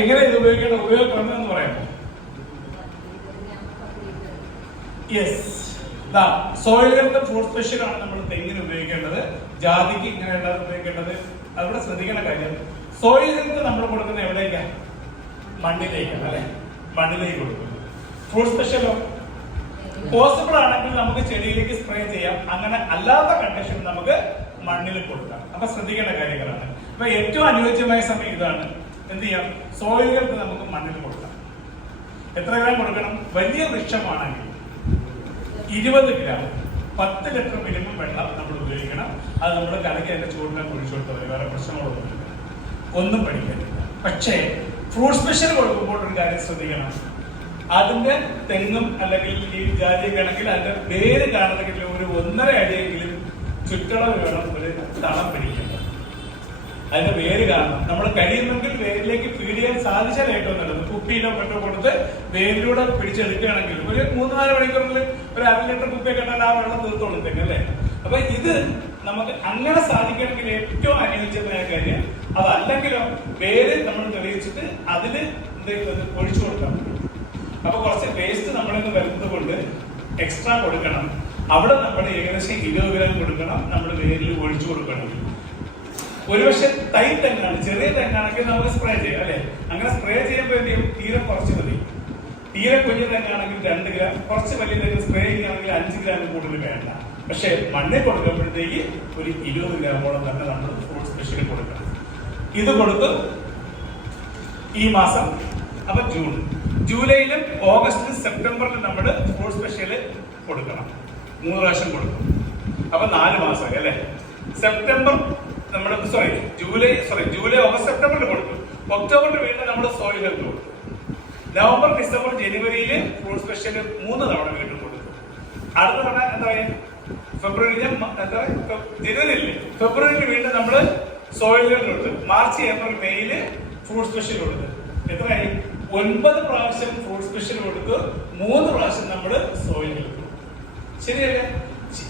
എങ്ങനെ ഇത് ഉപയോഗിക്കേണ്ട ഉപയോഗക്രമം എന്ന് പറയുമ്പോൾ സോയിൽ ഹെൽത്ത് ഫ്രൂട്ട് സ്പെഷ്യൽ ആണ് നമ്മൾ തെങ്ങിന് ഉപയോഗിക്കേണ്ടത്. ജാതിക്ക് ഇങ്ങനെയുള്ള ഉപയോഗിക്കേണ്ടത്. അവിടെ ശ്രദ്ധിക്കേണ്ട കാര്യം, സോയിൽ ഹെൽത്ത് നമ്മൾ കൊടുക്കുന്ന എവിടേക്കാണ്? മണ്ണിലേക്കാണ് അല്ലെ? മണ്ണിലേക്ക് കൊടുക്കുന്നു. ഫ്രൂട്ട് സ്പെഷ്യലോ പോസിബിൾ ആണെങ്കിൽ നമുക്ക് ചെടിയിലേക്ക് സ്പ്രേ ചെയ്യാം. അങ്ങനെ അല്ലാത്ത കണ്ടീഷൻ നമുക്ക് മണ്ണിൽ കൊടുക്കാം. അപ്പൊ ശ്രദ്ധിക്കേണ്ട കാര്യങ്ങളാണ്. അപ്പൊ ഏറ്റവും അനുയോജ്യമായ സമയം ഇതാണ്. എന്ത് ചെയ്യാം? സോയിൽ ഹെൽത്ത് നമുക്ക് മണ്ണിൽ കൊടുക്കാം. എത്ര ഗ്രാം കൊടുക്കണം? വലിയ വൃക്ഷമാണെങ്കിൽ 20 ഗ്രാം, 10 ലിറ്റർ മിനിമം വെള്ളം നമ്മൾ ഉപയോഗിക്കണം. അത് നമ്മൾ കലക്കി അതിന്റെ ചൂടിനെ ഒഴിച്ചു കൊടുത്താൽ മതി. വേറെ പ്രശ്നങ്ങളൊന്നുമില്ല, ഒന്നും പഠിക്കാനില്ല. പക്ഷേ ഫ്രൂട്ട് സ്പെഷ്യൽ കൊടുക്കുമ്പോൾ ഒരു കാര്യം ശ്രദ്ധിക്കണം. അതിന്റെ തെങ്ങും അല്ലെങ്കിൽ ഈ ജാതിയൊക്കെ ആണെങ്കിൽ അതിന്റെ വേര് കാണണമെങ്കിൽ ഒരു 1.5 അടിയെങ്കിലും ചുറ്റളവ് വേണം ഒരു തളം പിടിക്കേണ്ടത്. അതിന്റെ വേര് കാണണം. നമ്മൾ കഴിയുമെങ്കിൽ വേരിലേക്ക് ഫീഡ് ചെയ്യാൻ സാധിച്ചാൽ ഏറ്റവും നല്ലത്. കുപ്പിയിലോ മറ്റോ കൊടുത്ത് വേരിലൂടെ പിടിച്ചെടുക്കുകയാണെങ്കിൽ ഒരു 3-4 മണിക്കൂറിൽ ഒരു 1/2 ലിറ്റർ കുപ്പിയൊക്കെ കണ്ടാൽ ആ വെള്ളം തീർത്തോളും തെങ്ങ് അല്ലേ? അപ്പൊ ഇത് നമുക്ക് അങ്ങനെ സാധിക്കണമെങ്കിൽ ഏറ്റവും അനുയോജ്യമായ കാര്യം. അതല്ലെങ്കിലോ വേര് നമ്മൾ തെളിയിച്ചിട്ട് അതിന് എന്തെങ്കിലും ഒഴിച്ചു കൊടുക്കണം. അപ്പൊ കുറച്ച് വേസ്റ്റ് നമ്മളിന്ന് വരുന്നത് കൊണ്ട് എക്സ്ട്രാ കൊടുക്കണം. അവിടെ നമ്മൾ ഏകദേശം 20 ഗ്രാം കൊടുക്കണം. നമ്മൾ വേരിൽ ഒഴിച്ചു കൊടുക്കണം. ഒരുപക്ഷെ തൈ തെങ്ങാണ്, ചെറിയ തെങ്ങാണെങ്കിൽ നമുക്ക് സ്പ്രേ ചെയ്യാം അല്ലെ? അങ്ങനെ സ്പ്രേ ചെയ്യുമ്പോൾ എന്ത് ചെയ്യും? തീരെ കുറച്ച് മതി. തീരെ കുഞ്ഞു തെങ്ങാണെങ്കിൽ 2 ഗ്രാം, കുറച്ച് വലിയ തെങ്ങ് സ്പ്രേ ചെയ്യുകയാണെങ്കിൽ 5 ഗ്രാം കൂടുതൽ വേണ്ട. പക്ഷെ മണ്ണിൽ കൊടുക്കുമ്പോഴത്തേക്ക് ഒരു 20 ഗ്രാമോളം തന്നെ നമ്മൾ ഫ്രൂട്ട് സ്പെഷ്യൽ കൊടുക്കണം. ഇത് കൊടുത്ത് ഈ മാസം, അപ്പൊ ജൂൺ, ജൂലൈയിലും ഓഗസ്റ്റിലും സെപ്റ്റംബറിലും നമ്മൾ ഫ്രൂട്ട് സ്പെഷ്യൽ കൊടുക്കണം. 3 പ്രാവശ്യം കൊടുക്കും. അപ്പൊ 4 മാസമായി അല്ലെ? സെപ്റ്റംബർ നമ്മൾ ജൂലൈ, ഓഗസ്റ്റ്, സെപ്റ്റംബറിൽ കൊടുക്കും. ഒക്ടോബറിൽ വീണ്ടും നമ്മൾ സോയിൽ ഹെൽത്ത് കൊടുക്കും. നവംബർ, ഡിസംബർ, ജനുവരിയിൽ ഫ്രൂട്ട് സ്പെഷ്യൽ 3 തവണ വീണ്ടും കൊടുക്കും. അടുത്ത തവണ എന്താ ജനുവരിയില്ലേ? ഫെബ്രുവരിയിൽ വീണ്ടും നമ്മൾ സോയിൽ ഹെൽത്ത് കൊടുക്കും. മാർച്ച്, ഏപ്രിൽ, മെയ്യില് ഫ്രൂട്ട് സ്പെഷ്യൽ കൊടുക്കും. എത്രയായി? 9 പ്രാവശ്യം ഫ്രൂട്ട് സ്പെഷ്യൽ കൊടുക്കും. 3 പ്രാവശ്യം നമ്മൾ സോയിൽ ഹെൽത്ത് കൊടുക്കും. ശരിയല്ലേ?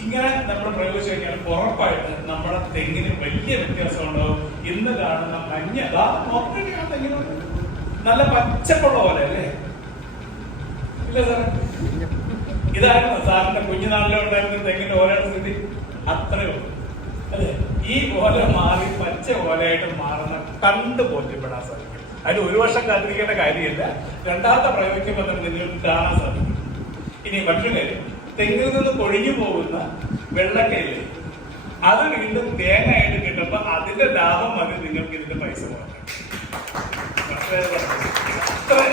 ഇങ്ങനെ നമ്മൾ പ്രയോഗിച്ചു കഴിഞ്ഞാൽ ഉറപ്പായിട്ട് നമ്മുടെ തെങ്ങിന് വലിയ വ്യത്യാസം ഉണ്ടാവും. ഇന്ന് കാണുന്ന മഞ്ഞ തെങ്ങിന് നല്ല പച്ചപ്പുള്ള പോലെ അല്ലേ? ഇല്ല സാറേ? ഇതായിരുന്നു സാറിന്റെ കുഞ്ഞുനാളിലെ ഉണ്ടായിരുന്ന തെങ്ങിന്റെ ഓലയുടെ സ്ഥിതി. അത്രയോ അല്ലെ? ഈ ഓല മാറി പച്ച ഓലയായിട്ട് മാറുന്ന കണ്ടു ബോധ്യപ്പെടാൻ സാധിക്കും. അതിന് 1 വർഷം കാത്തിരിക്കേണ്ട കാര്യമില്ല. രണ്ടാമത്തെ പ്രയോഗിക്കുമ്പോൾ തന്നെ നിങ്ങൾക്ക് കാണാൻ സാധിക്കും. ഇനി മറ്റൊരു കാര്യം, തെങ്ങിൽ നിന്ന് കൊഴിഞ്ഞു പോകുന്ന വെള്ളക്കയില് അത് വീണ്ടും തേങ്ങയായിട്ട് കിട്ടുമ്പോ അതിന്റെ ലാഭം മതി നിങ്ങൾക്ക് ഇതിന്റെ പൈസ കൊടുക്കാൻ. അത്ര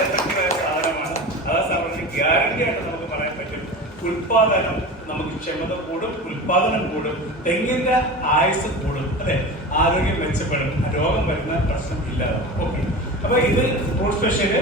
എഫക്റ്റീവായ സാധനമാണ്. അതാ സാറിന് ഗ്യാരണ്ടി ആയിട്ട് നമുക്ക് പറയാൻ പറ്റും. ഉൽപാദനം നമുക്ക് ക്ഷമത കൂടും, ഉൽപാദനം കൂടും, തെങ്ങിന്റെ ആയുസ് കൂടും അല്ലെ? ആരോഗ്യം മെച്ചപ്പെടും, രോഗം വരുന്ന പ്രശ്നം ഇല്ലാതാവും. ഓക്കെ, അപ്പൊ ഇത് ഫ്രൂട്ട് സ്പെഷ്യല്